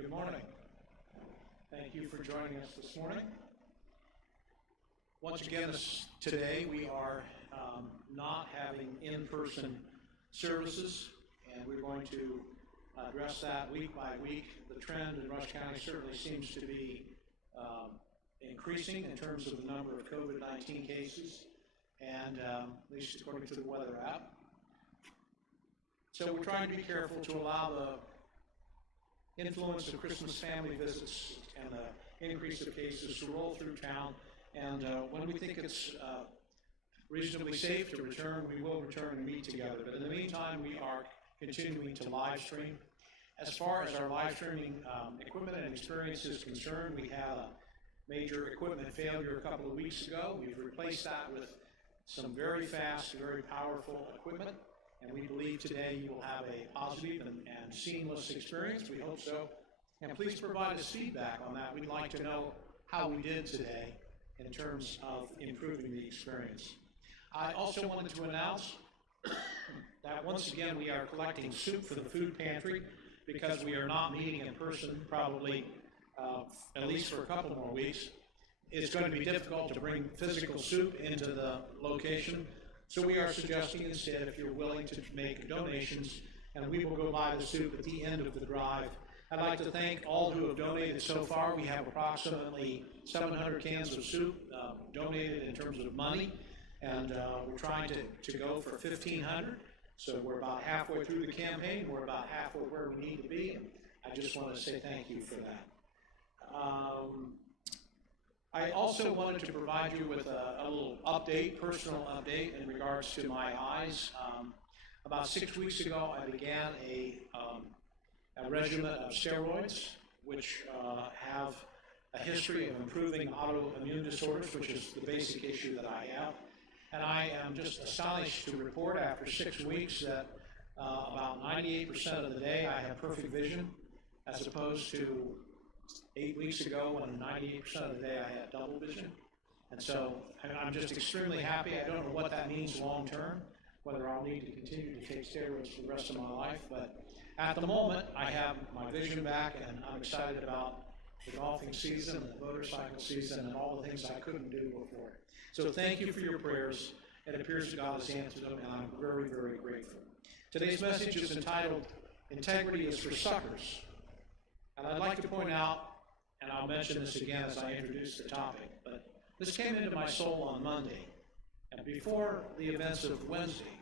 Good morning. Thank you for joining us this morning. Once again, today we are not having in-person services, and we're going to address that week by week. The trend in Rush County certainly seems to be increasing in terms of the number of COVID-19 cases, and at least according to the weather app. So we're trying to be careful to allow the influence of Christmas family visits and the increase of cases to roll through town. And when we think it's reasonably safe to return, we will return and meet together. But in the meantime, we are continuing to live stream. As far as our live streaming equipment and experience is concerned, we had a major equipment failure a couple of weeks ago. We've replaced that with some very fast, very powerful equipment. And we believe today you will have a positive and seamless experience. We hope so. And please provide us feedback on that. We'd like to know how we did today in terms of improving the experience. I also wanted to announce that once again we are collecting soup for the food pantry because we are not meeting in person probably at least for a couple more weeks. It's going to be difficult to bring physical soup into the location. So we are suggesting instead, if you're willing to make donations, and we will go buy the soup at the end of the drive. I'd like to thank all who have donated so far. We have approximately 700 cans of soup donated in terms of money, and we're trying to go for 1,500. So we're about halfway through the campaign. We're about halfway where we need to be, and I just want to say thank you for that. I also wanted to provide you with a little update, personal update in regards to my eyes. About 6 weeks ago, I began a regimen of steroids, which have a history of improving autoimmune disorders, which is the basic issue that I have. And I am just astonished to report after 6 weeks that about 98% of the day I have perfect vision, as opposed to 8 weeks ago when 98% of the day I had double vision. And so I'm just extremely happy. I don't know what that means long term, whether I'll need to continue to take steroids for the rest of my life. But at the moment, I have my vision back, and I'm excited about the golfing season and the motorcycle season and all the things I couldn't do before. So thank you for your prayers. It appears that God has answered them, and I'm very, very grateful. Today's message is entitled, Integrity is for Suckers. And I'd like to point out, and I'll mention this again as I introduce the topic, but this came into my soul on Monday. And before the events of Wednesday,